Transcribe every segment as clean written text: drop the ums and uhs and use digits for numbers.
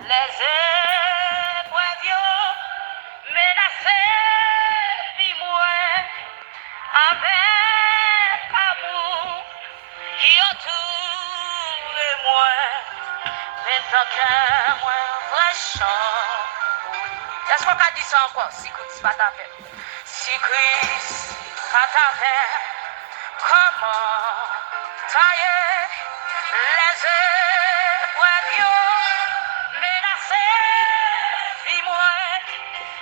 Les épreuves menacées, dis-moi, avec amour, qui entoure moi, mais tant que moi, vrai chant. Est-ce qu'on a dit ça encore? Si Christ pas ta fait. Si Christ pas ta fait, comment tailler les épreuves menacées, dis-moi,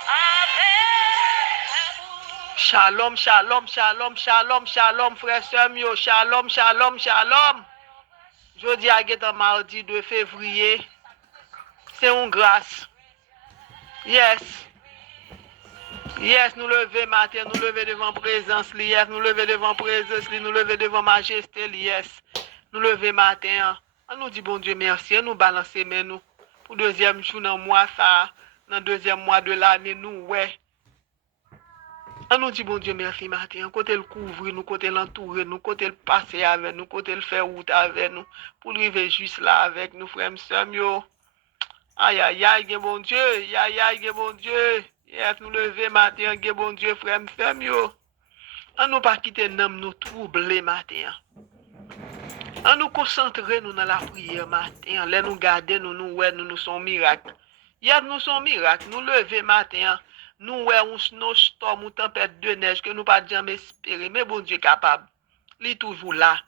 avec amour. Shalom, shalom, shalom, shalom, shalom, frère Samuel, shalom, shalom, shalom. Jeudi à mardi 2 février. C'est une grâce. Yes. Yes, nous lever matin, nous lever devant présence, yes, nous lever devant présence, nous lever devant majesté, yes. Nous lever matin, on nous dit bon Dieu merci, on nous balancer mais nous pour deuxième jour dans mois ça, dans deuxième mois de l'année nous ouais. On nous dit bon Dieu merci matin, côté le couvrir, nous côté l'entourer, nous côté le passer avec nous, côté le faire route avec nous pour arriver juste là avec nous frères yo. Aïe aïe aïe, bon Dieu, aïe aïe, bon Dieu. Yes, nous lever matin, bon Dieu, frère, yo. On nous pas quitter nous troubler matin. On nous concentrer nous dans la prière matin. Là nous garder nous ouais nous sont miracles. Yes, nous sont miracles. Nous lever matin. Nous ouais un snowstorm ou tempête de neige que nous pas jamais espérer. Mais bon Dieu capable. Il est toujours là.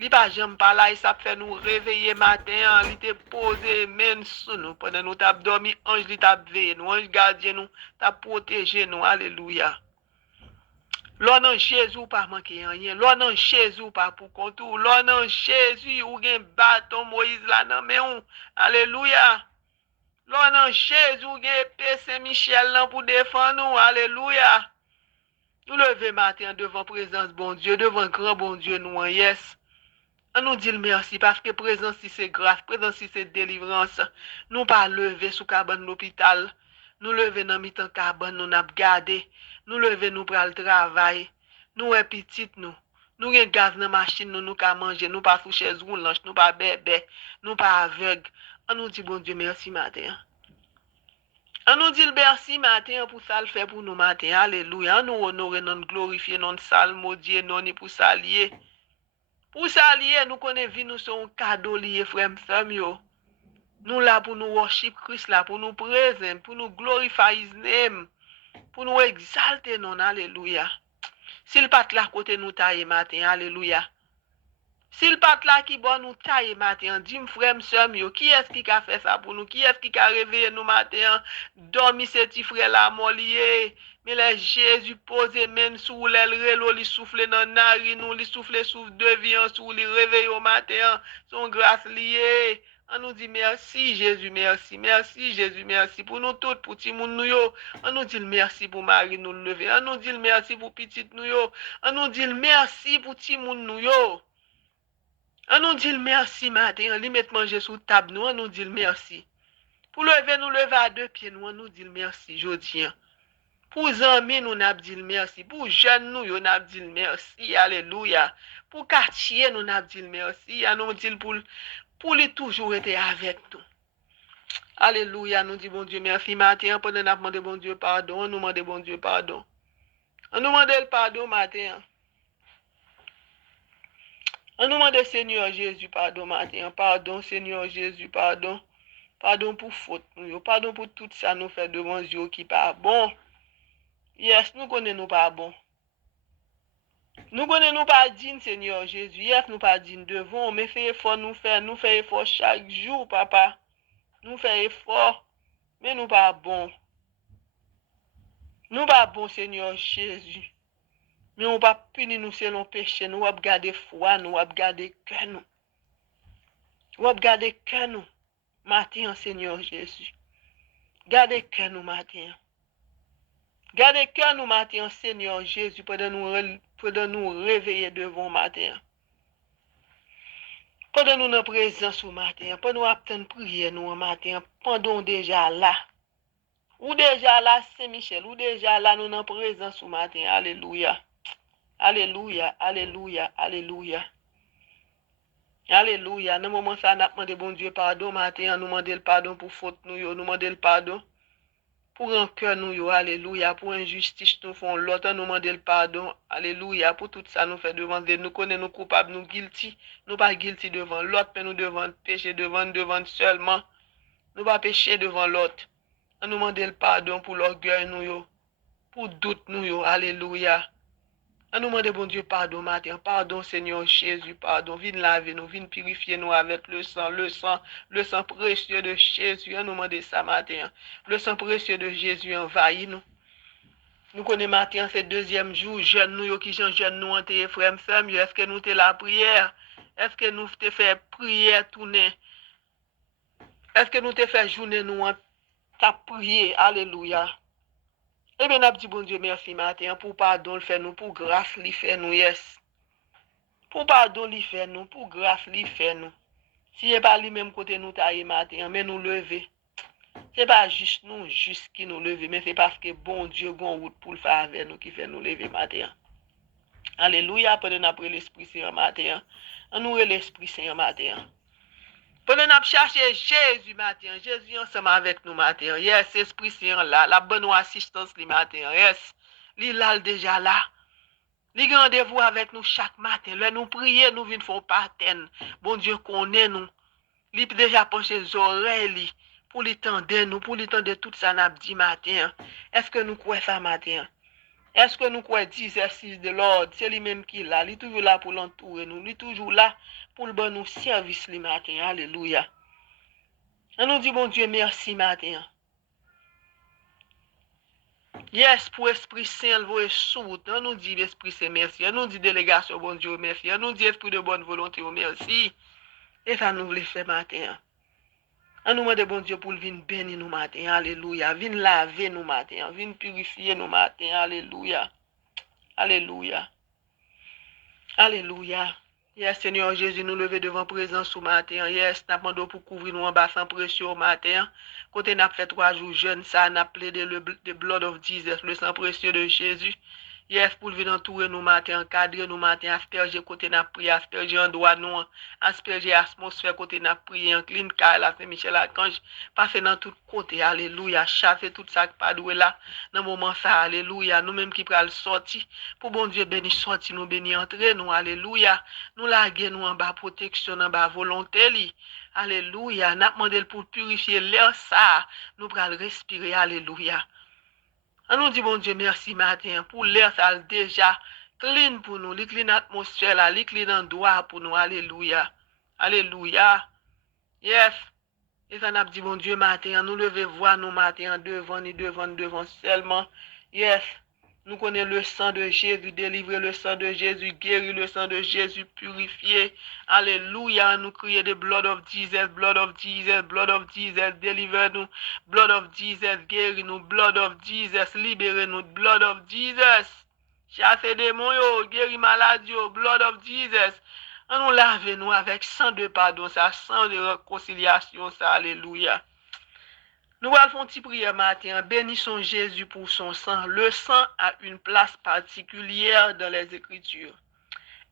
Li pa jam pa la, ça fait nous réveiller matin, li te posé men sous nous pendant nous t'a dormi, ange li t'a veillé nous, ange gardien nous, t'a protégé nous, alléluia. L'on nan Jésus pas manquer rien, l'on nan Jésus pas pour contour, l'on nan Jésus ou gen bâton Moïse là nan mais on, alléluia. L'on nan Jésus ou gen épée Saint-Michel là pour défendre nous, alléluia. Nous lever matin devant présence bon Dieu, devant grand bon Dieu nous, yes. On nous dit merci parce que présence si c'est grâce, présence si c'est délivrance. Nous pas lever sous cabane l'hôpital. Nous lever dans mi-temps cabane nous n'a gardé. Nous lever nous pral travail. Nous est petite nous. Nous gen gaz dans machine nous ka manger, nous pas sous chaise roulante, nous pas bébé, nous pas aveugle. On nous dit bon Dieu merci matin. On nous dit merci matin pour ça le fait pour nous matin. Alléluia. On nous honore, nous glorifier, nous salmodier, nous pour s'allier. Pour s'allier, nous connaissons vie, nous sommes cadeau lié, frère, yo. Nous là pour nous worship Christ, là pour nous présenter, pour nous glorifier His name, pour nous exalter, non, alléluia. S'il pas là côté nous taille matin, alléluia. S'il pas là qui bon nous taille matin, dis-moi frère, yo, qui est-ce qui a fait ça pour nous? Qui est-ce qui a réveillé nous matin? Dormi ce petit frère là, molier. Mais les Jésus pose main sous l'elrelo, li souffle dans narine, nous li souffle sous devant sous li réveille au matin, son grâce liée. On nous dit merci Jésus, merci, merci Jésus, merci pour nous tous, pour ti moun nou yo. On nous dit merci pour Marie nous lever. On nous dit merci pour petite nou yo. On nous dit merci pour ti moun nou yo. On nous dit merci matin, li met manger sous table nous, on nous dit merci. Pour lever nous lever à deux pieds nous, on nous dit merci jodi. Pour amis, nous n'avons dit merci. Pour jeunes, nous n'avons dit merci. Alléluia. Pour quartier, nous n'avons dit merci. Nous dit pour lui toujours être avec nous. Alléluia. Nous dit bon Dieu merci. Matin, pendant nous demandé bon Dieu pardon. Nous demandons bon Dieu pardon. On nous demande le pardon matin. On nous demande Seigneur Jésus pardon matin. Pardon Seigneur Jésus pardon. Pardon pour faute. Pardon pour tout ça nous fait devant Dieu qui pas bon. Yes, nous connaissons pas bon. Nous connaissons pas digne, Seigneur Jésus. Yes, nous pas digne devant, mais fait effort nous faire effort chaque jour, papa. Nous fait effort, mais nous pas bon. Nous pas bon, Seigneur Jésus. Mais on pas punir nous selon péché, nous va garder foi, nous va garder cœur nous. Nous va garder cœur nous. Matin, Seigneur Jésus. Gardez cœur nous matin. Gardez cœur nous matin, Seigneur Jésus, pendant nous réveiller devant matin. Pendant nous dans présence au matin, pendant nous attendre prier nous matin, pendant déjà là. Ou déjà là, Saint-Michel, ou déjà là, nous dans présence au matin. Alléluia. Alléluia, alléluia, alléluia. Alléluia. Dans le moment ça, nous demandé bon Dieu pardon matin, nous demandé le pardon pour faute nous, nous demandé le pardon pour un cœur nous, alléluia, pour injustice nous font l'autre, nous demander le pardon, alléluia, pour tout ça nous fait devant Dieu, nous connaissons nous coupables, nous guilty, nous pas guilty devant l'autre, mais nous devant pécher devant seulement, nous pas pécher devant l'autre, nous demander le pardon pour l'orgueil nous, pour doute nous, alléluia. On nous demande, bon Dieu, pardon matin. Pardon, Seigneur Jésus, pardon. Viens laver nous, viens purifier nous avec le sang précieux de Jésus. On nous demande ça matin. Le sang précieux de Jésus envahit nous. Nous connaissons matin, c'est deuxième jour, jeunes nous, qui sont jeunes nous, en tes frères, est-ce que nous t'es la prière? Est-ce que nous t'es fait prière tourner? Est-ce que nous t'es fait journée nous, ta prière? Alléluia. Eh bien, nous dit bon Dieu, merci matin pour pardon le fait nous, pour grâce le fait nous, yes. Pour pardon le fait nous, pour grâce le fait nous. Si ce n'est pas lui même côté nous tailler matin, mais nous lever. Ce n'est pas juste nous, juste qui nous lever, mais c'est parce que bon Dieu, bon route pour le faire avec nous qui fait nous lever matin. Alléluia, pendant après l'Esprit Saint matin. On nous l'Esprit Saint matin. Pendant nous chercher Jésus matin, Jésus ensemble avec nous matin. Yes, Esprit Saint là, la bonne assistance le matin. Yes, il là déjà là. Il rendez-vous avec nous chaque matin. Là nous prier, nous venons faire parten. Bon Dieu connaît nous. Il déjà penché les oreilles pour lui tendre nous, pour lui tendre tout ça n'a dit matin. Est-ce que nous croyons ça matin? Est-ce que nous croyons 10 exercices de l'ordre? C'est lui-même qui est là. Il est toujours là pour l'entourer nous. Il est toujours là pour le bon nous service le matin. Alléluia. On nous dit, bon Dieu, merci matin. Yes, pour Esprit Saint, le voie soute. On nous dit, Esprit Saint, merci. On nous dit, délégation, bon Dieu, merci. On nous dit, Esprit de bonne volonté, merci. Et ça nous voulait faire matin. On nous demande, bon Dieu, pour venir bénir nous matin. Alléluia. Venir laver nous matin. Venir purifier nous matin. Alléluia. Alléluia. Alléluia. Yes, Seigneur Jésus, nous lever devant présence ce matin. Yes, nous demandons pour couvrir nous en bas sans précieux au matin. Côté n'a fait 3 jours jeunes, ça n'a plaidé le blood of Jesus, le sang précieux de Jésus. Yes, pour venir entourer nous matin, encadrer nous matin, asperger côté n'a prié, asperger en droit nous, asperger atmosphère côté n'a prié, en clean car la Saint-Michel Archange, passer dans tout côté, alléluia, chasser tout ça qui pas doué là, dans moment ça, alléluia, nous même qui pral sortir, pour bon Dieu béni sortir, nous béni entrer, nous, alléluia, nous laguer nous en bas protection, en bas volonté li, alléluia, n'a demandé pour purifier l'air ça, nous pral respirer, alléluia. On nous dit, bon Dieu, merci matin pour l'air ça déjà clean pour nous, les clean atmosphère là, les clean endroit pour nous, alléluia. Alléluia. Yes. Et ça n'a dit, bon Dieu, matin, nous lever voir nous matin devant seulement. Yes. Nous connaissons le sang de Jésus, délivrer le sang de Jésus, guérir le sang de Jésus, purifier. Alléluia. Nous crier the blood of Jesus, blood of Jesus, blood of Jesus, deliver nous. Blood of Jesus, guérir nous. Blood of Jesus, libérer nous. Blood of Jesus. Chasser démons, guérir maladie, blood of Jesus. On nous lave nous avec sang de pardon, ça, sang de réconciliation, ça, alléluia. Nous allons faire une prière matin. Bénissons Jésus pour son sang. Le sang a une place particulière dans les Écritures.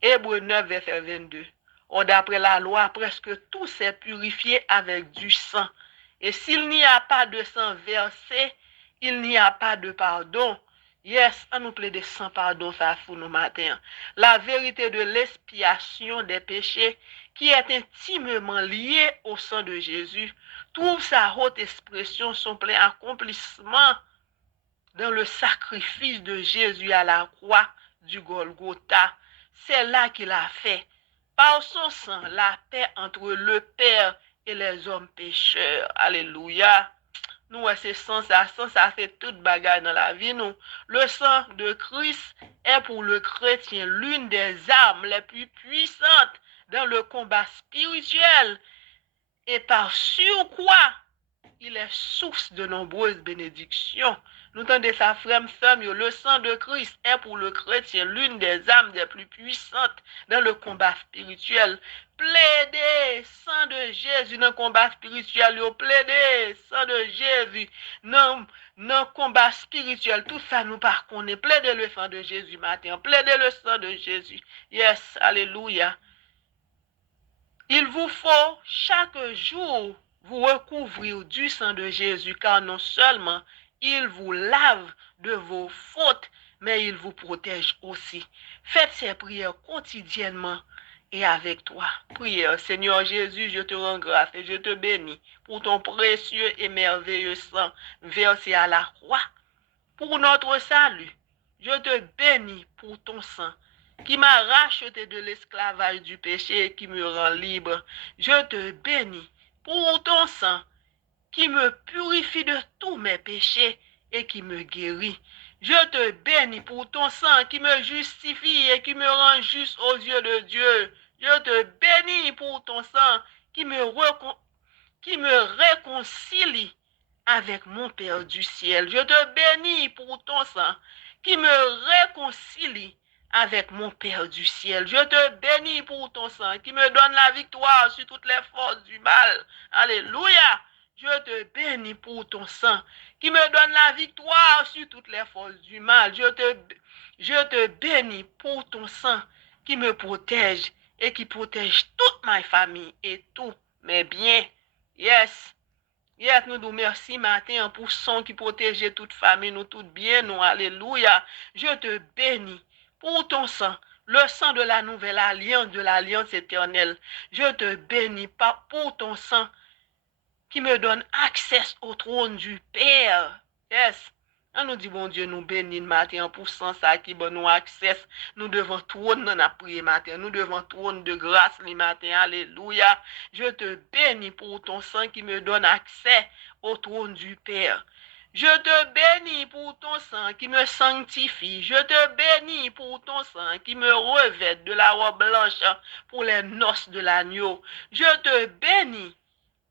Hébreux 9, verset 22. D'après la loi, presque tout s'est purifié avec du sang. Et s'il n'y a pas de sang versé, il n'y a pas de pardon. Yes, on nous plaît de sang pardon, ça pour nous matin. La vérité de l'expiation des péchés qui est intimement liée au sang de Jésus trouve sa haute expression, son plein accomplissement dans le sacrifice de Jésus à la croix du Golgotha. C'est là qu'il a fait, par son sang, la paix entre le Père et les hommes pécheurs. Alléluia. Nous, c'est sans ça, c'est toute bagaille dans la vie, nous. Le sang de Christ est pour le chrétien l'une des armes les plus puissantes dans le combat spirituel. Et par surcroît, il est source de nombreuses bénédictions. Nous entendez ça, frère, le sang de Christ est pour le chrétien l'une des armes les plus puissantes dans le combat spirituel. Plaidez, sang de Jésus dans le combat spirituel, plaidez, sang de Jésus dans le combat spirituel. Tout ça, nous par contre, plaidez le sang de Jésus matin, plaidez le sang de Jésus. Yes, alléluia. Il vous faut chaque jour vous recouvrir du sang de Jésus, car non seulement il vous lave de vos fautes, mais il vous protège aussi. Faites ces prières quotidiennement et avec toi. Prière, Seigneur Jésus, je te rends grâce et je te bénis pour ton précieux et merveilleux sang versé à la croix pour notre salut. Je te bénis pour ton sang qui m'a racheté de l'esclavage du péché et qui me rend libre. Je te bénis pour ton sang qui me purifie de tous mes péchés et qui me guérit. Je te bénis pour ton sang qui me justifie et qui me rend juste aux yeux de Dieu. Je te bénis pour ton sang qui me réconcilie avec mon Père du ciel. Je te bénis pour ton sang qui me réconcilie avec mon Père du ciel. Je te bénis pour ton sang qui me donne la victoire sur toutes les forces du mal. Alléluia. Je te bénis pour ton sang qui me donne la victoire sur toutes les forces du mal. Je te bénis pour ton sang qui me protège et qui protège toute ma famille et tous mes biens. Yes. Yes, nous nous merci matin pour son qui protège toute famille, nous tout bien, nous. Alléluia. Je te bénis pour ton sang, le sang de la nouvelle alliance, de l'alliance éternelle. Je te bénis pour ton sang qui me donne accès au trône du Père. Yes. On nous dit, bon Dieu, nous bénis le matin pour sang ça qui donne nous accès. Nous devons trône dans la prière matin. Nous devons trône de grâce le matin. Alléluia. Je te bénis pour ton sang qui me donne accès au trône du Père. Je te bénis pour ton sang qui me sanctifie. Je te bénis pour ton sang qui me revêt de la robe blanche pour les noces de l'agneau. Je te bénis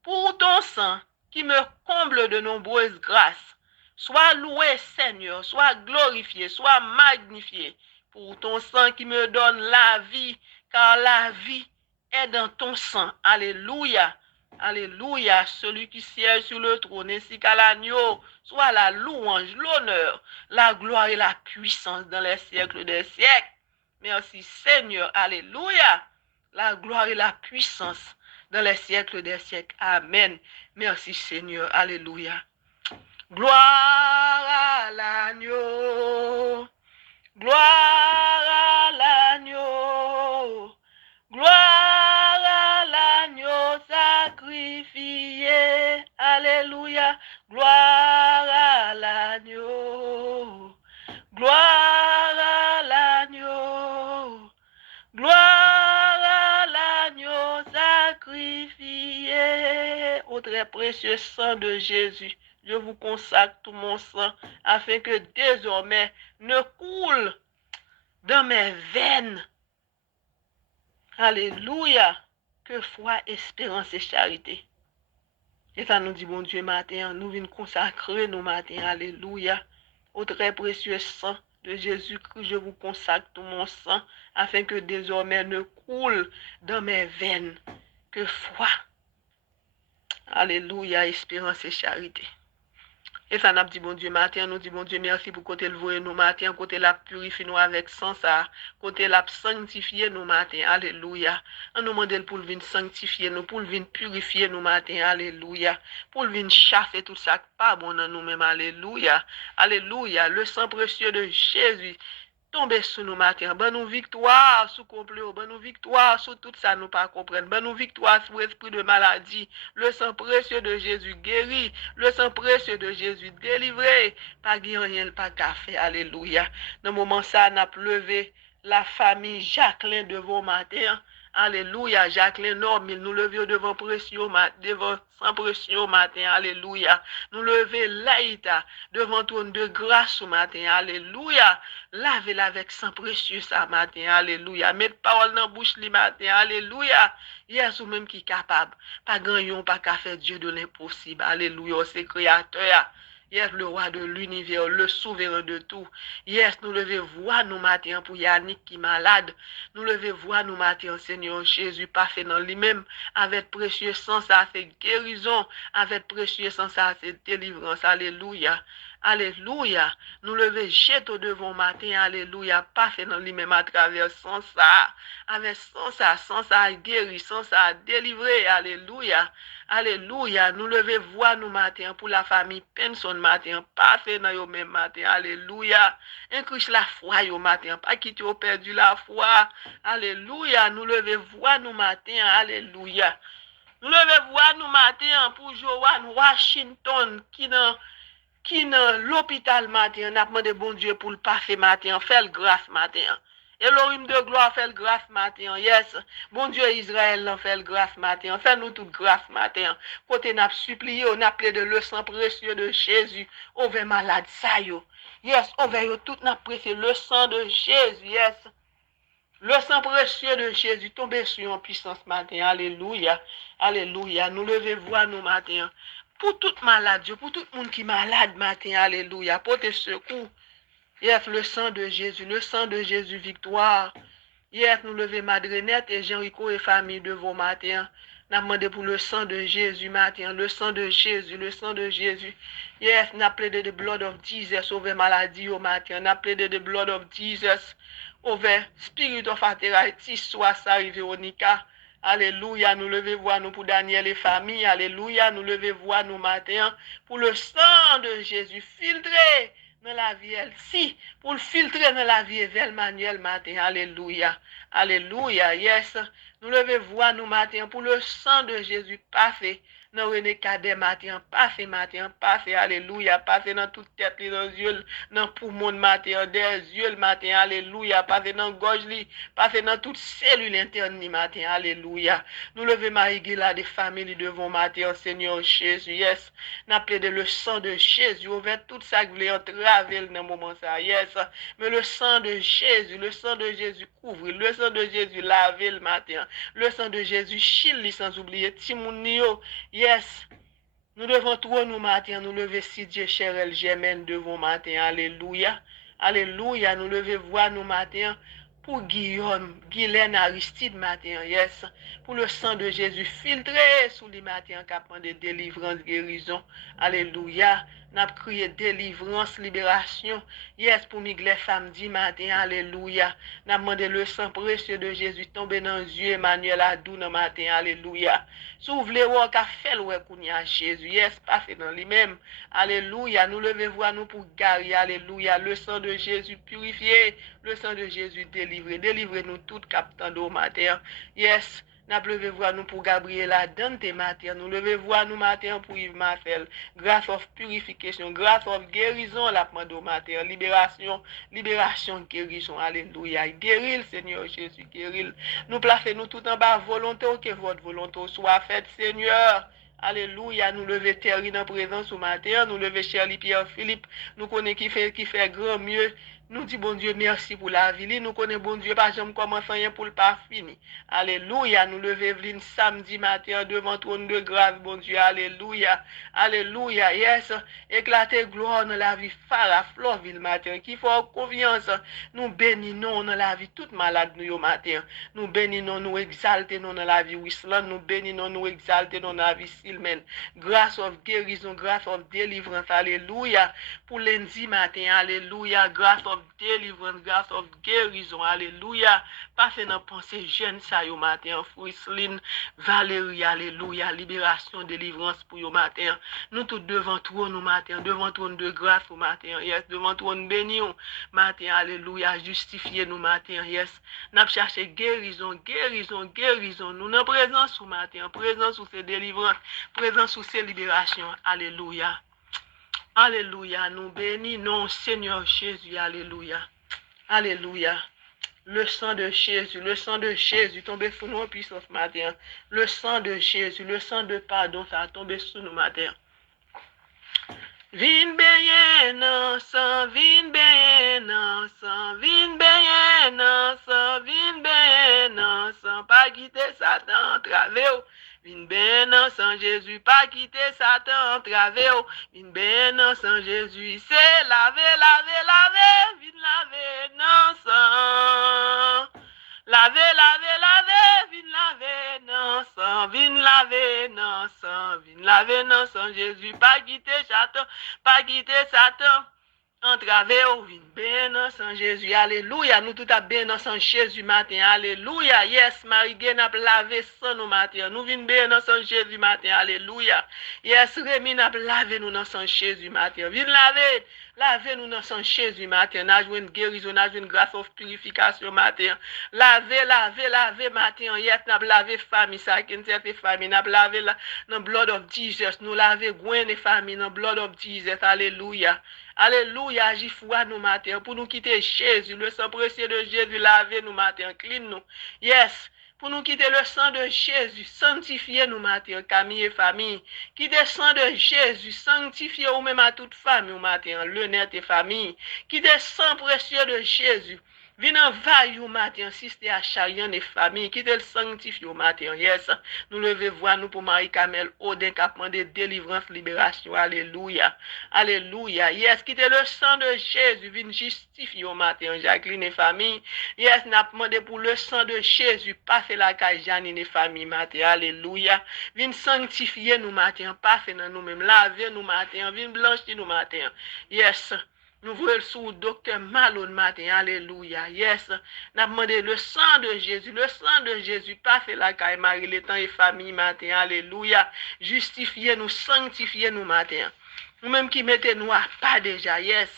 pour ton sang qui me comble de nombreuses grâces. Sois loué, Seigneur, sois glorifié, sois magnifié pour ton sang qui me donne la vie, car la vie est dans ton sang. Alléluia. Alléluia. Celui qui siège sur le trône ainsi qu'à l'agneau, soit la louange, l'honneur, la gloire et la puissance dans les siècles des siècles. Merci, Seigneur. Alléluia. La gloire et la puissance dans les siècles des siècles. Amen. Merci, Seigneur. Alléluia. Gloire à l'agneau, gloire à l'agneau, gloire à l'agneau sacrifié, alléluia, gloire à l'agneau, gloire à l'agneau, gloire à l'agneau sacrifié, au très précieux sang de Jésus. Je vous consacre tout mon sang afin que désormais ne coule dans mes veines. Alléluia. Que foi, espérance et charité. Et ça nous dit, bon Dieu, matin, nous venons consacrer nos matins. Alléluia. Au très précieux sang de Jésus-Christ, je vous consacre tout mon sang afin que désormais ne coule dans mes veines. Que foi. Alléluia, espérance et charité. Et ça n'a dit bon Dieu matin, nous dit bon Dieu merci pour côté le voyer nous matin, côté la purifier nous avec sang ça, côté la sanctifier nous matin, alléluia. On nous demande pour venir sanctifier nous, pour venir purifier nous matin, alléluia. Pour venir chasser tout ça pas bon dans nous-mêmes, alléluia. Alléluia, le sang précieux de Jésus tomber sur nous matin, ben nous victoire sous complot, ben nous victoire sur tout ça nous pas comprendre, ben nous victoire sur esprit de maladie, le sang précieux de Jésus guéri, le sang précieux de Jésus délivré, pas rien, pas café, alléluia. Dans le moment ça, on a levé la famille Jacqueline devant matin, alléluia, Jacqueline Normil, nous levions devant précieux devant sans précieux matin, alléluia. Nous lever Laïta devant trône de grâce au matin, alléluia. Lavez-la avec sang précieux ce matin, alléluia. Mettez parole dans la bouche le matin, alléluia. Yes, ou même qui est capable. Pas gagnant, pas qu'à faire Dieu de l'impossible, alléluia. C'est créateur. Yes, le roi de l'univers, le souverain de tout. Yes, nous levez voix nous matin pour Yannick qui est malade. Nous levez voix nous matin, Seigneur Jésus, parfait dans lui-même. Avec précieux sang, ça c'est guérison. Avec précieux sang, ça c'est délivrance. Alléluia. Alléluia. Nous lever jeter devant matin. Alléluia. Pas fait dans lui-même à travers sans ça. Avec sans ça guéri, sans ça délivré. Alléluia. Alléluia. Nous lever voix nous matin pour la famille Penson matin. Pas fait dans yo même matin. Alléluia. Incruche la foi yo matin. Pas quitter au perdu la foi. Alléluia. Nous lever voix nous matin. Alléluia. Nous lever voix nous matin pour Joanne Washington qui dans l'hôpital matin, n'a demandé bon Dieu pour le passer matin, fait le grâce matin. Elohim de gloire fait le grâce matin, yes. Bon Dieu Israël fait le grâce matin, fait nous toute grâce matin. Côté n'a supplié, on a plaidé le sang précieux de Jésus, over malade ça yo. Yes, over yo tout n'a pressé le sang de Jésus, yes. Le sang précieux de Jésus tombé sur en puissance matin, alléluia. Alléluia, nous levez voix nous matin. Pour toute malade, pour tout le monde qui est malade matin, alléluia, pour tes secours. Yes, le sang de Jésus, victoire. Yes, nous levons Madrenette et Jean-Rico et famille de vos matins. Nous demandé pour le sang de Jésus matin, le sang de Jésus, le sang de Jésus. Yes, nous plaidé the blood of Jesus over maladie au matin. Nous plaidé the blood of Jesus over spirit of arthritis, soit ça arrivé au Nika. Alléluia, nous levez voix nous pour Daniel et famille. Alléluia, nous levez voix nous matin pour le sang de Jésus filtré dans la vie elle-ci, pour le filtrer dans la vie Manuel matin. Alléluia, alléluia, yes. Nous levez voix nous matin pour le sang de Jésus parfait. Dans René Cadet matin, parfait, alléluia, parfait dans toute tête, dans les yeux, dans poumon matin, des yeux matin, alléluia, parfait dans gorge, parfait dans toute cellule interne matin, alléluia. Nous levons Marie-Gila des familles devant matin, Seigneur Jésus, yes. Nous plaidé le sang de Jésus, ouvert tout ça qui voulait entraver dans le moment ça, yes. Mais le sang de Jésus couvre, le sang de Jésus lave le matin, le sang de Jésus chille sans oublier Timounio. Yes, nous devons trop nous matin, nous lever si Dieu cher elle Germaine devant matin, alléluia, alléluia, nous lever voir nous matin pour Guillaume, Guylaine Aristide matin, yes, pour le sang de Jésus filtré sous les matins capant de délivrance, guérison, alléluia, n'a crié délivrance, libération, yes, pour Miguel samedi matin, alléluia, n'a demandé le sang précieux de Jésus tomber dans les yeux, Emmanuel Adou dans matin, alléluia, s'ouvre les rois qu'a fait le à Jésus, yes, passé dans lui-même, alléluia, nous levez voir nous pour Gary, alléluia, le sang de Jésus purifié, le sang de Jésus délivré, délivrez-nous tout captant d'eau matin, yes. N'a levé voir nous pour Gabriela Dante matin. Nous levé voir nous matin pour Yves Marcel. Grâce of purification, grâce of guérison la demande matin. Libération, libération, guérison. Alléluia. Guéris, Seigneur Jésus, guéris. Nous placez nous tout en bas volonté que votre volonté soit faite, Seigneur. Alléluia, nous lever Terry dans présence au matin, nous lever Shirley Pierre Philippe, nous connaissons qui fait grand mieux. Nous disons bon Dieu merci pour la vie. Nous connaissons bon Dieu pas jamais commencer rien pour le pas fini. Alléluia. Nous levons Evelyne samedi matin devant trône de grâce, bon Dieu. Alléluia. Alléluia. Yes. Éclater gloire dans la vie Farah Florville matin. Qui faut confiance. Nous bénissons dans la vie toute malade nous matin. Nous bénissons, nous exaltons dans la vie Wislan. Nous bénissons, nous exaltons dans la vie Silmen. Grâce of guérison, grâce of délivrance. Alléluia. Pour lundi matin. Alléluia. Grâce of délivrance, grâce of guérison, alléluia. Passez dans pensée jeune ça yo matin, Frislin, Valérie, alléluia. Libération, délivrance pour yo matin. Nous tous devant trône nous matin, devant trône de grâce au matin, yes. Devant trône béni matin, alléluia. Justifier nous matin, yes. N'a cherché guérison, guérison, guérison. Nous en présence au matin, présence sous ces délivrances, présence sous ces libérations, alléluia. Alléluia, nous bénissons Seigneur Jésus, alléluia, alléluia. Le sang de Jésus tombé sur nous en puissance matin. Le sang de Jésus, le sang de pardon, ça a tombé sur nous matin. Vin baigner dans sang, vin baigner dans sang, vin baigner dans sang, vin baigner dans sang, pas quitter Satan, travers. Vin ben nan sang Jésus, pas quitter Satan entravé. Vin ben nan sang Jésus, c'est laver, laver, laver. Vin laver nan sang. Laver, laver, laver. Vin laver nan sang. Vin laver nan sang. Vin laver dans le sang Jésus. Pas quitter Satan. Entrave ou vin ben dans sang Jésus. Alléluia. Nous tout à ben dans sang Jésus matin. Alléluia. Yes, Marie n'a lavé sang nous matin. Nous vin ben dans sang Jésus matin. Alléluia. Yes, Rémi n'a lavé nous dans sang Jésus matin. Vin laver nous dans sang Jésus matin. N'a joué une guérison, n'a joué une grâce of purification matin. Laver matin. Yes, n'a lavé famille ça qui cette famille n'a lavé dans blood of Jesus. Nous laver gwen et famille dans blood of Jesus. Alléluia. Alléluia, j'y foi nous matin pour nous quitter Jésus, le sang précieux de Jésus, laver nous matin, clean nous. Yes, pour nous quitter le sang de Jésus, sanctifier nous matin, Camille et famille. Quitter le sang de Jésus, sanctifier ou même à toute famille nous matin, le net et famille. Quitter le sang précieux de Jésus. Viens vaille au matin, sister à charian et famille, qui te le sanctifie au matin. Yes, nous levons voir nous pour Marie-Camel Odin qui a demandé délivrance, libération. Alléluia. Alléluia. Yes, qui te le sang de Jésus, viens justifier au matin. Jacqueline et famille. Yes, n'a demandé pour le sang de Jésus, passer la caille Janine et famille matin. Alléluia. Viens sanctifier nous matin, passer dans nous-mêmes, laver nous matin, viens blanchir nous matin. Yes. Nous voyons sous docteur Malone matin, alléluia, yes. Nous avons demandé le sang de Jésus, pas fait la caille Marie, les temps et famille matin, alléluia. Justifiez nous, sanctifiez nous matin. Nous-mêmes qui mettez nous à pas déjà, yes.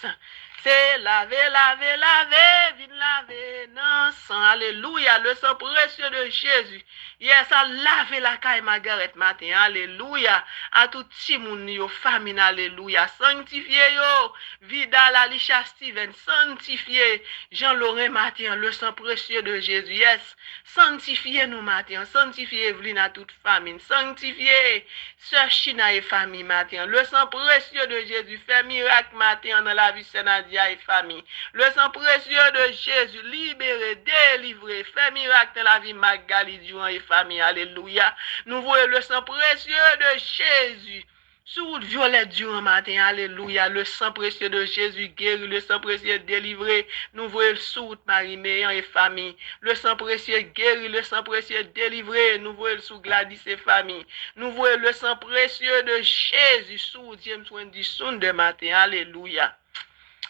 C'est laver, vin laver, non, sang, alléluia, le sang précieux de Jésus. Yes, à laver la caille Margaret matin, alléluia, à tout petit monde, yo, famille, alléluia, sanctifié yo, Vidal, Alicia, Steven, sanctifié, Jean-Laurent matin, le sang précieux de Jésus, yes, sanctifié nous matin, sanctifié Evelyne à toute famille, sanctifié, Sœur China et famille matin, le sang précieux de Jésus, fait miracle matin dans la vie Sénadia et famille, le sang précieux de Jésus, libéré, délivré, fait miracle dans la vie Magali Durand et famille, alléluia. Nous voyons le sang précieux de Jésus. Sous Violette Durand matin, alléluia. Le sang précieux de Jésus guéri, le sang précieux délivré. Nous voyons sous Marie Méan et famille. Le sang précieux guéri, le sang précieux délivré. Nous voyons sous Gladys et famille. Nous voyons le sang précieux de Jésus sous James Wendy de matin, alléluia.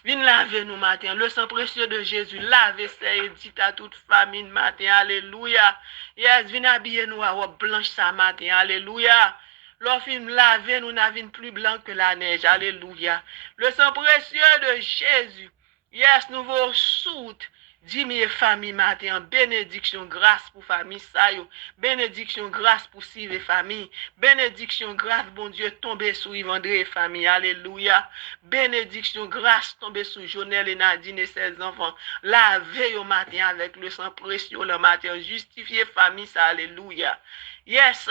Viens laver nous matin, le sang précieux de Jésus, laver c'est dit à toute famille matin, alléluia. Yes, viens habiller nous à robe blanche ça matin, alléluia. L'offre laver nous n'avons plus blanc que la neige, alléluia. Le sang précieux de Jésus, yes, nouveau soute. Dis-moi famille matin, bénédiction, grâce pour famille ça yo. Bénédiction, grâce pour Sylvie famille. Bénédiction, grâce bon Dieu tomber sur Yvandré et famille. Alléluia. Bénédiction, grâce tomber sur Jonel et Nadine et ses enfants. Lavez au matin avec le sang précieux le matin. Justifiez famille ça. Alléluia. Yes.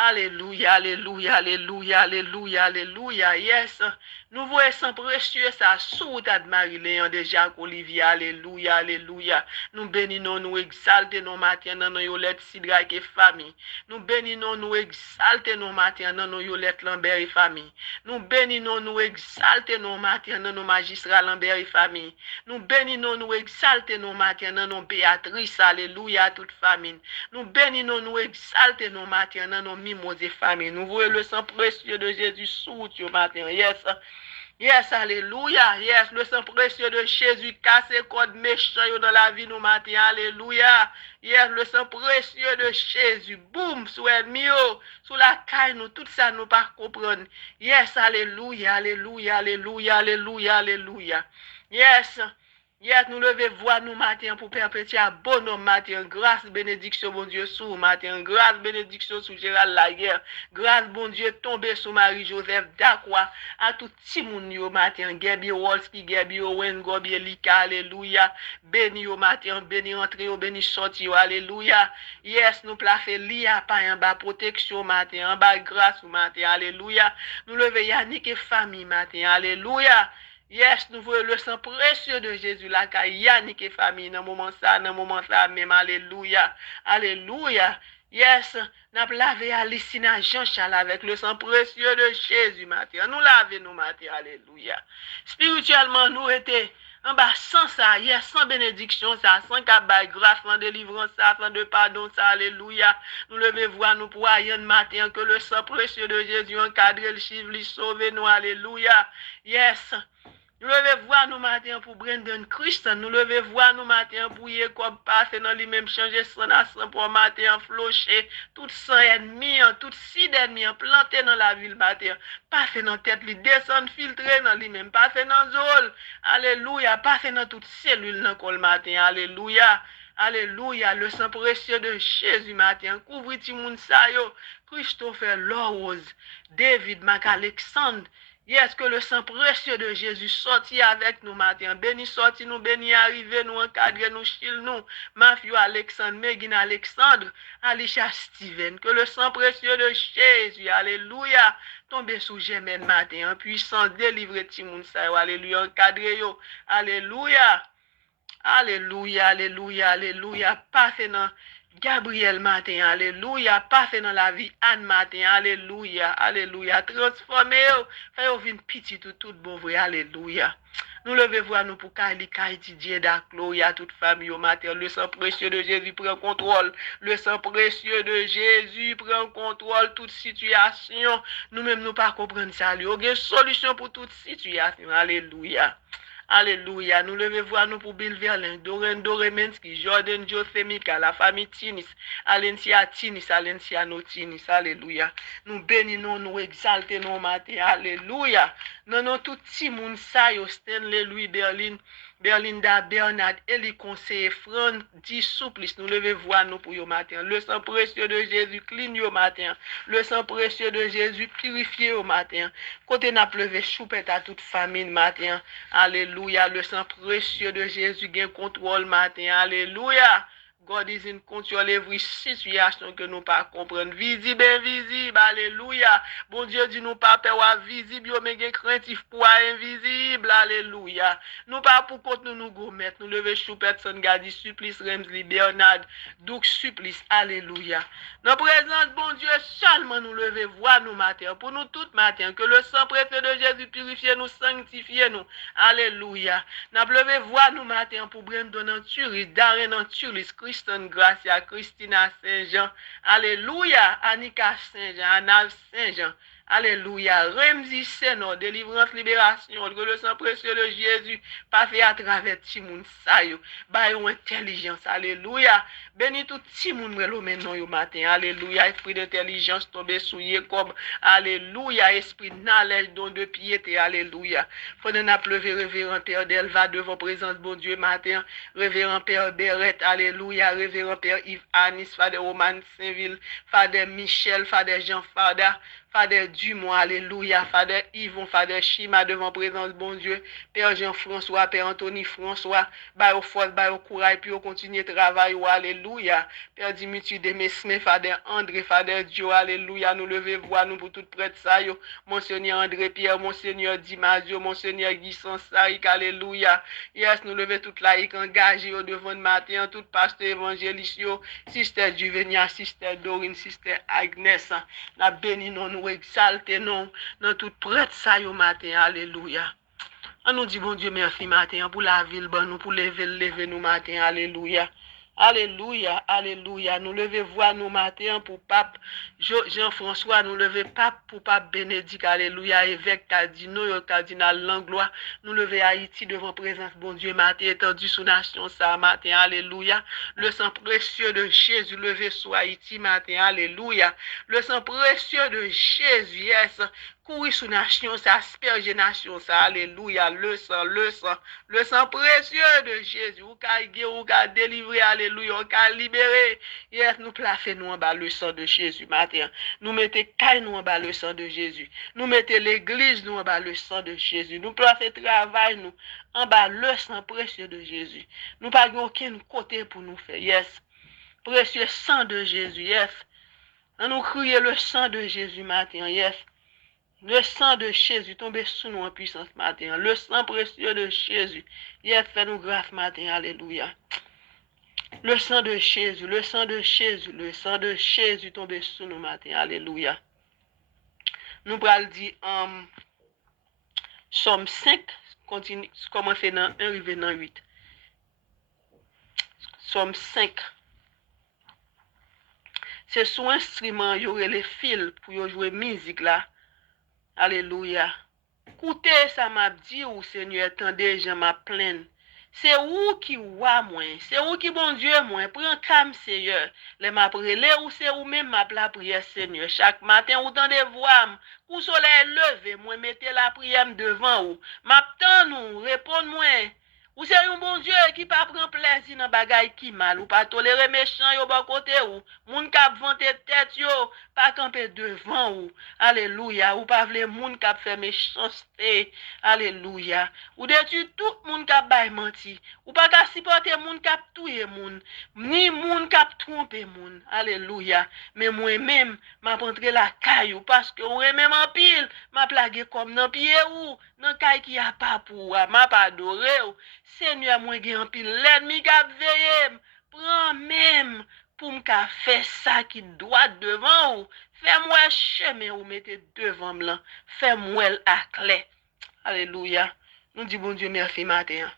Alléluia, alléluia, alléluia, alléluia, alléluia, yes. Nous voyons sans précieux ça sous ta de Marie-Léon de Jacques Olivier, alléluia, alléluia. Nous bénissons, nous exaltons nos matins dans nos Yolette Sidrak et famille. Nous bénissons, nous exaltons nos matins dans nos Yolette Lambert et famille. Nous bénissons, nous exaltons nos matins dans nos magistrats Lambert et famille. Nous bénissons, nous exaltons nos matins dans nos Béatrice, alléluia, toute famille. Nous bénissons, nous exaltons nos matins dans nos Mimos et famille. Nous voyons le sang précieux de Jésus sous ce matin, yes. Yes, alléluia. Yes, le sang précieux de Jésus casse les codes méchants dans la vie nous matin. Alléluia. Yes, le sang précieux de Jésus. Boum, sous ennemi, sous la caille nous, tout ça nous pas comprendre. Yes, alléluia, alléluia, alléluia, alléluia, alléluia. Yes. Yes, nous levons voix nous matin pour perpétuer un bonhomme matin. Grâce, bénédiction, bon Dieu, sous matin. Grâce, bénédiction, sous Gérald Laguerre. Grâce, bon Dieu, tomber sous Marie-Joseph Dacroix. À tout petit monde au matin. Gabi Wolski, Gabi Owen, Gobi Lika, alléluia. Béni au matin, béni entrer, béni sortir, alléluia. Yes, nous plaçons l'IA pas en bas, protection matin, en bas, grâce au matin, alléluia. Nous levons Yannick et famille matin, alléluia. Yes, nous voyons le sang précieux de Jésus, la Yannick et famille, dans le moment ça, même, alléluia, alléluia. Yes, nous avons lavé Alicina Jean-Charles avec le sang précieux de Jésus, matin. Nous lavons nous, matin, alléluia. Spirituellement, nous étions En bas, sans ça, yes, sans bénédiction, ça, sans cabay, grâce, sans délivrance, ça, sans de pardon, ça, alléluia. Nous levez-vous à nous pour un matin, que le sang précieux de Jésus encadre le chiffre, lui sauve nous, alléluia. Yes. Nous levez-vous à nous matin pour Brendan Christ, nous levez-vous à nous matin pour y comme passer dans lui-même changer son à sang pour matin flocher, tout sang ennemi, tout sida ennemi planté dans la ville matin, passer dans tête lui, descendre filtrer dans lui-même, passer dans zone, alléluia, passer dans toute cellule dans le matin, alléluia. Alléluia, le sang précieux de Jésus matin, couvre tout le monde ça yo, Christopher Lorose, David Mac Alexandre. Yes, que le sang précieux de Jésus sorti avec nous matin. Béni sorti nous, béni arrivé nous, encadré nous, chil nous. Matthew Alexandre, Megan Alexandre, Alicia Steven. Que le sang précieux de Jésus, alléluia, tombe sous Jémen matin. En puissance, délivre Timoun sa yo, alléluia, encadré yo, alléluia. Alléluia, alléluia, alléluia. Passez dans Gabriel matin, alléluia. Passez dans la vie Anne matin, alléluia, alléluia. Transformez-vous, faites-vous une petite tout bon vrai, alléluia. Nous levez-vous à nous pour Kali, Didier, Gloria, toute famille au matin. Le sang précieux de Jésus prend contrôle. Le sang précieux de Jésus prend contrôle toute situation. Nous-mêmes, nous pas comprendre ça. Il y a une solution pour toute situation. Alléluia. Alléluia. Nous levez-vous à nous pour Bill Verlin, Doren Doremensky, Jordan Josemika, la famille Tinis, Alencia Tinis, Alencia no Tinis. Alléluia. Nous bénissons, nous exaltons matin. Alléluia. Non, non, tout petit monde, ça, Stanley, Louis, Berlinda, Bernard, Eli Conseiller, Franck, 10 Souplis, nous levez-vous à nous pour yo matin. Le sang précieux de Jésus, clean yo matin. Le sang précieux de Jésus, purifié au matin. Côté n'a pleuvé, choupette à toute famille matin. Alléluia. Le sang précieux de Jésus, gain contrôle matin. Alléluia. God is in control every situation que nous pas comprendre. Visible, invisible. Alléluia. Bon Dieu dit nous pas peur visible, mais gen craintif pour invisible. Alléluia. Nous pas pour compte nous gourmet. Nous lever choupette son gadi supplice Remsley Bernard. Douk supplice. Alléluia. Dans présence, bon Dieu, seulement nous lever voir nous matin. Pour nous tout matin. Que le sang précieux de Jésus purifie nous, sanctifie nous. Alléluia. Nous lever voir nous matin pour Brandon Anturis, Darren Anturis, Kristen Gracia, Christina Saint-Jean. Alléluia. Annika Saint-Jean, Anav Saint-Jean. Alléluia. Remzi Seno, délivrance, libération, que le sang précieux de Jésus passe à travers Timoun Sayo. Bayon intelligence. Alléluia. Béni tout Timoun Mrelo maintenant yo matin. Alléluia. Esprit d'intelligence tombé sous Jacob. Alléluia. Esprit knowledge, don de piété. Alléluia. Pendant n'a pleuvé, révérend Père Delva devant présence, bon Dieu matin. Révérend Père Berette. Alléluia. Révérend Père Yves Anis, Fader Roman Saint-Ville, Fader Michel, Fader Jean Fader. Fader Dumont, alléluia. Fader Yvon, Fader Chima, devant présence, bon Dieu. Père Jean-François, Père Anthony François, bah au force, bah au courage, puis au continuer travail, alléluia. Père Dimitri Demesme, Fader André, Fader Dio, alléluia. Nous levez-vous à nous pour tout prêtre ça, yo. Monseigneur André Pierre, Monseigneur Dimasio, Monseigneur Guy Sarik, alléluia. Yes, nous levez toute laïque engagée au devant de matin, tout pasteur évangéliste, Sister Juvenia, Sister Dorine, Sister Agnès, la béni nous exalter non dans tout prêtre ça yo matin. Alléluia. On nous dit bon Dieu merci matin pour la ville bon nous pour lever nous matin. Alléluia. Alléluia, alléluia. Nous levez voir nous matin pour pape Jean-François, nous levez pape pour pape Bénédicte, alléluia, évêque cardinal Langlois, nous levez Haïti devant présence, bon Dieu, matin, étendu sous nation, ça, matin, alléluia. Le sang précieux de Jésus levé sur Haïti, matin, alléluia. Le sang précieux de Jésus, yes, courir sous nation, ça, asperger nation, ça, alléluia. Le sang précieux de Jésus, ou qu'a délivré, alléluia, ou qu'a libéré, yes, nous placer nous en bas le sang de Jésus, matin. Nous mettons caille nous en bas le sang de Jésus. Nous mettons l'église nous en bas le sang de Jésus. Nous placer travail nous en bas le sang précieux de Jésus. Nous pas aucun côté pour nous faire, yes. Précieux sang de Jésus, yes. Nous crier le sang de Jésus, matin, yes. Le sang de Jésus tombe sous nous en puissance matin. Le sang précieux de Jésus. Yes, fais-nous grâce matin. Alléluia. Le sang de Jésus, le sang de Jésus, le sang de Jésus tombe sous nous matin. Alléluia. Nous allons dire Somme 5, continue, commencer dans 1, arriver dans 8. Somme 5. C'est sous instrument, il y aurait les fils pour jouer musique là. Alléluia. Écoutez, ça m'a dit, ou Seigneur, attendez, je m'a plaine. C'est où qui voit moi, c'est où qui bon Dieu moi, prends calme Seigneur. Les m'a prélé ou c'est où même m'a la prière Seigneur. Chaque matin ou tendez voix, ou soleil levé, moi mettez la prière devant ou. M'attend nous, répond-moi. Ou c'est un bon Dieu qui pas prend plaisir dans bagay qui mal ou pas tolérer méchant yo bon côté ou. Moun k'ap vante tête yo, pas camper devant ou. Alléluia. Ou pas vle moun k'ap fait méchanceté. Alléluia. Ou détruit tout moun k'ap bay menti. Ou pas ka supporter moun k'ap touye moun. Ni moun k'ap tromper moun. Alléluia. Mais moi-même, m'a rentré la caillou parce que ou même en pile, m'a plagué comme dans pied ou, dans caille qui a pas pour, m'a pas adoré ou. Seigneur, moi gen en pile l'ennemi k'ap veillé, prends même pour m'ka faire ça qui doit devant ou. Fais-moi chemin ou mettez devant m'lan. Fais-moi à clé. Alléluia. Nous disons bon Dieu merci matin.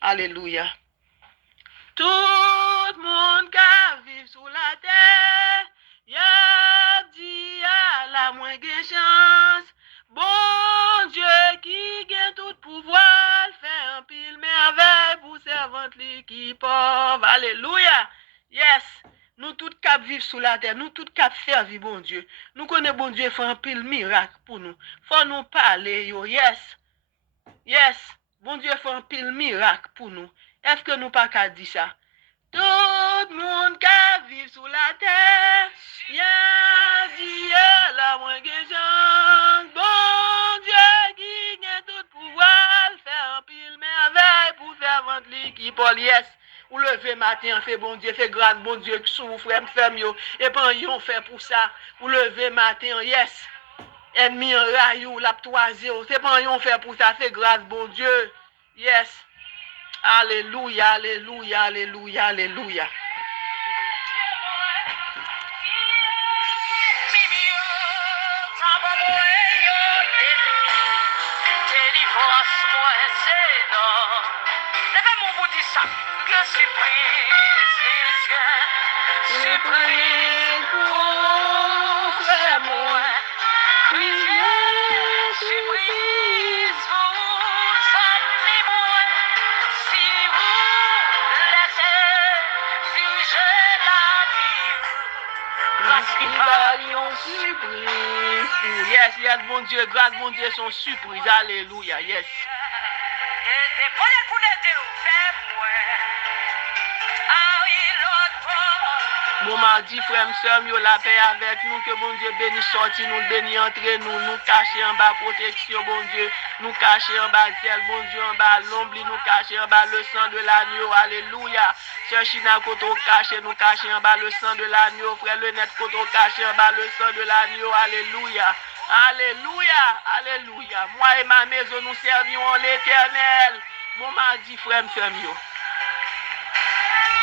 Alléluia. Tout le monde qui vit sous la terre, y'a dit à la moins de chance. Bon Dieu qui gagne tout pouvoir, fait un pile merveille pour servante qui pauvre. Alléluia. Yes. Nous tous cap vivre sous la terre, nous tous cap faire vivre bon Dieu. Nous connaissons bon Dieu fait un pile miracle pour nous. Faut nous parler yo. Yes. Yes. Bon Dieu fait un pile miracle pour nous. Est-ce que nous pas qu'à dire ça? Tout le monde qui vit sous la terre, y'a Dieu la moins que chance. Bon Dieu qui a tout pouvoir, faire un pile merveille pour faire vendre qui Paul, yes. Ou lever matin, fait bon Dieu, fait grâce, bon Dieu qui souffre, m'femme yo, et puis yon fait pour ça. Ou lever matin, yes. Ennemi en rayou, la toisé, c'est pas yon fait pour ça, fait grâce, bon Dieu, yes. Alléluia, alléluia, alléluia, alléluia. Yes, yes, mon Dieu, grâce, mon Dieu, son surprise. Alléluia, yes. Mon mardi, frère, soeur, yo la paix avec nous, que bon Dieu bénisse sorti, nous bénisse entre nous, nous cacher en bas protection, bon Dieu, nous cacher en bas zèle, bon Dieu, en bas l'ombre, nous cacher en bas le sang de l'agneau, alléluia. Sœur China, koto caché, nous cacher en bas le sang de l'agneau, frère le net, koto caché en bas le sang de l'agneau, alléluia. Alléluia, alléluia. Moi et ma maison, nous servirons l'Éternel. Mon mardi, frère, soeur, yo.